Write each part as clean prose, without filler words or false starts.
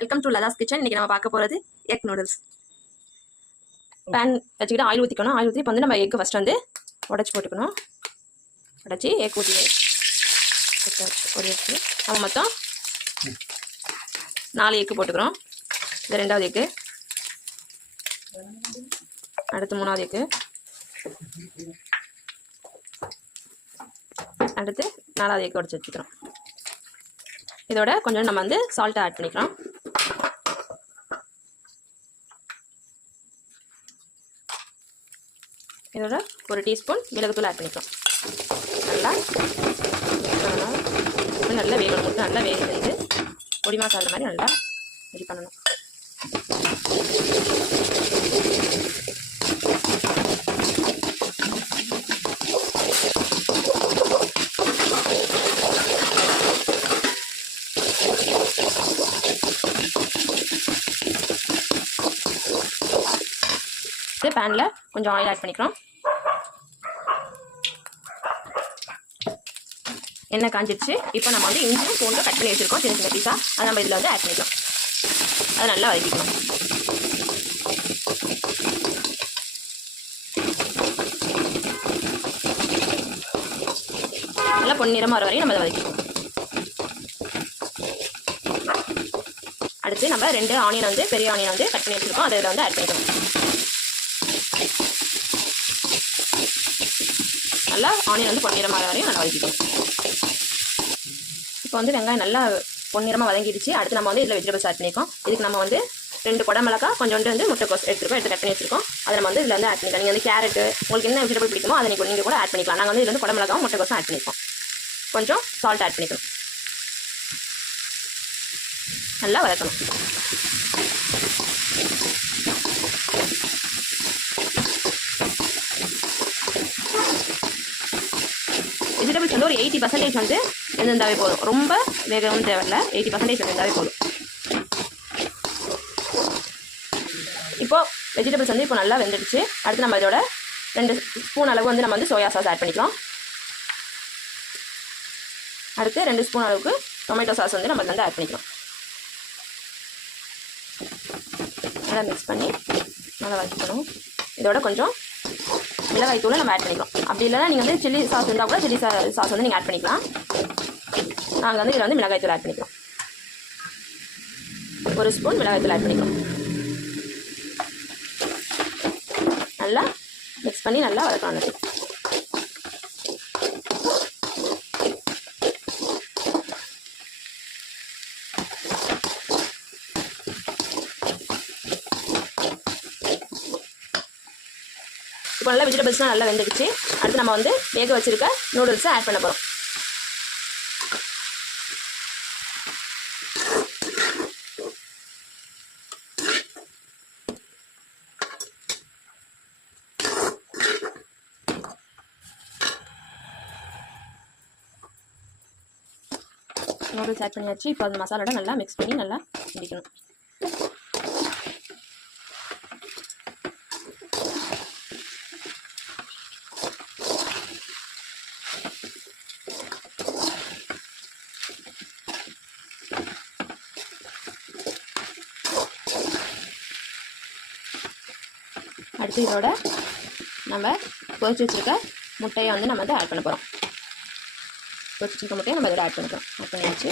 Welcome to Latha's kitchen. இன்னைக்கு நம்ம பார்க்க போகிறது எக் நூடுல்ஸ். பேன் வச்சுக்கிட்டு ஆயில் ஊற்றிக்கணும். ஆயில் ஊற்றி இப்போ வந்து நம்ம எக்கு ஃபஸ்ட் வந்து உடச்சி போட்டுக்கணும். உடச்சி எக் ஊற்றி பொடி வச்சு நம்ம மொத்தம் 4 எக்கு போட்டுக்கிறோம். இது 2வது எக்கு, அடுத்து 3வது எக்கு, அடுத்து 4வது எக்கு உடச்சி வச்சுக்கிறோம். இதோட கொஞ்சம் நம்ம வந்து சால்ட்டை ஆட் பண்ணிக்கிறோம். இதோட 1 டீஸ்பூன் மிளகுத்தூள் ஆட் பண்ணிக்கிறோம். நல்லா வேகணும். நல்லா வேக வந்து பொடி மசாலா மாதிரி நல்லா ரெடி பண்ணணும். பேன்ல கொஞ்சம் ஆயில் ஆட் பண்ணிக்கிறோம். எண்ணெய் காஞ்சிடுச்சு. இப்போ நம்ம வந்து இஞ்சியும் பூண்டும் கட் பண்ணி வச்சுருக்கோம் சின்ன சின்ன பீஸாக. அதை நம்ம இதில் வந்து ஆட் பண்ணிக்கலாம். அதை நல்லா வதக்கிக்கணும். நல்லா பொன்னிறமாக வர வரையும் நம்ம அதை வதக்கிக்கணும். அடுத்து நம்ம 2 ஆனியன் வந்து பெரிய ஆனியன் வந்து கட் பண்ணி வச்சுருக்கோம். அதை இதில் வந்து ஆட் பண்ணிக்கணும். நல்லா ஆனியன் வந்து பொன்னிறமாக வரையும் நல்லா வதக்கிக்கணும். இப்போ வந்து வெங்காயம் நல்லா பொன்னிறமாக வதங்கிடுச்சு. அடுத்து நம்ம வந்து இதில் வெஜிடபிள்ஸ் ஆட் பண்ணியிருக்கோம். இதுக்கு நம்ம வந்து 2 குடமிளகா, கொஞ்சோண்டு வந்து முட்டைக்கோஸ் எடுத்துருக்கோம். எடுத்து கட் பண்ணி வச்சிருக்கோம். அதை நம்ம வந்து இதில் வந்து ஆட் பண்ணிக்கலாம். நீங்கள் வந்து கேரட்டு உங்களுக்கு என்ன வெஜிடபிள் பிடிக்குமோ அதை நீங்கள் கூட ஆட் பண்ணிக்கலாம். நாங்கள் வந்து இதில் வந்து குடமிளகாவும் முட்டைக்கோஸும் ஆட் பண்ணியிருக்கோம். கொஞ்சம் சால்ட் ஆட் பண்ணிக்கணும். நல்லா வதக்கணும். வெஜிடபிள்ஸ் வந்து ஒரு 80% வந்து இருந்தாவே போதும். ரொம்ப வேகவும் தேவையில்லை. 80% இருந்தாவே போதும். இப்போ வெஜிடபிள்ஸ் வந்து இப்போ நல்லா வெந்துடுச்சு. அடுத்து நம்ம இதோட 2 ஸ்பூன் அளவு வந்து நம்ம வந்து சோயா சாஸ் ஆட் பண்ணிக்கலாம். அடுத்து 2 ஸ்பூன் அளவுக்கு டொமேட்டோ சாஸ் வந்து நம்ம வந்து ஆட் பண்ணிக்கலாம். நல்லா மிக்ஸ் பண்ணி நல்லா வதக்கிக்கணும். இதோட கொஞ்சம் மிளகாய் தூளை நம்ம ஆட் பண்ணிக்கலாம். அப்படி இல்லைனா நீங்கள் வந்து சில்லி சாஸ் இருந்தால் கூட சில்லி சாஸ் வந்து நீங்கள் ஆட் பண்ணிக்கலாம். நாங்கள் வந்து இதில் வந்து மிளகாய் தூள் ஆட் பண்ணிக்கலாம். 1 ஸ்பூன் மிளகாய் தூள் ஆட் பண்ணிக்கலாம். நல்லா மிக்ஸ் பண்ணி நல்லா வதக்கணும். இப்போ நல்லா வெஜிடபிள்ஸ்லாம் நல்லா வெந்துடுச்சு. அடுத்து நம்ம வந்து வேக வச்சுருக்க நூடுல்ஸை ஆட் பண்ண போகிறோம். நூடுல்ஸ் ஆட் பண்ணியாச்சு. இப்போ அந்த மசாலோட நல்லா மிக்ஸ் பண்ணி நல்லா பிடிக்கணும். அடுத்து இதோட நம்ம பொரிச்சு வச்சுருக்க முட்டையை வந்து நம்ம வந்து ஆட் பண்ண போகிறோம். பொரிச்சு வச்சுருக்க முட்டையை நம்ம இதோட ஆட் பண்ணிக்கிறோம். ஆட் பண்ணியாச்சு.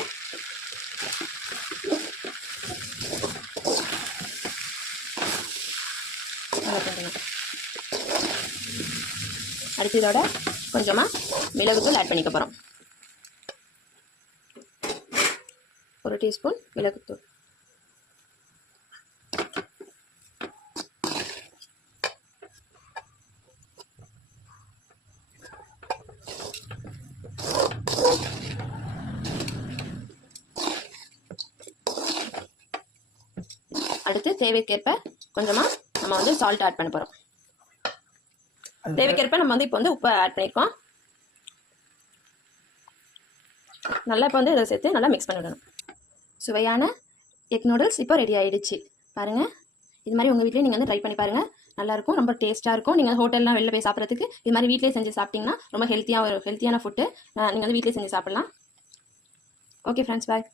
அடுத்து இதோட கொஞ்சமாக மிளகுத்தூள் ஆட் பண்ணிக்க போகிறோம். 1 டீஸ்பூன் மிளகுத்தூள். அடுத்து தேவைக்கேற்ப கொஞ்சமாக நம்ம வந்து சால்ட் ஆட் பண்ண போகிறோம். தேவைக்கேற்ப நம்ம வந்து இப்போ வந்து உப்பு ஆட் பண்ணியிருக்கோம். நல்லா இப்போ வந்து இதை சேர்த்து நல்லா மிக்ஸ் பண்ணிவிடணும். சுவையான எக் நூடுல்ஸ் இப்போ ரெடி ஆகிடுச்சு. பாருங்கள், இது மாதிரி உங்கள் வீட்லேயே நீங்கள் வந்து ட்ரை பண்ணி பாருங்கள். நல்லாயிருக்கும், ரொம்ப டேஸ்ட்டாக இருக்கும். நீங்கள் ஹோட்டல்லாம் வெளில போய் சாப்பிட்றதுக்கு இது மாதிரி வீட்டிலே செஞ்சு சாப்பிட்டிங்கன்னா ரொம்ப ஹெல்த்தியான ஃபுட்டு நீங்கள் வந்து வீட்டிலே செஞ்சு சாப்பிட்லாம். ஓகே ஃப்ரெண்ட்ஸ், பாய்.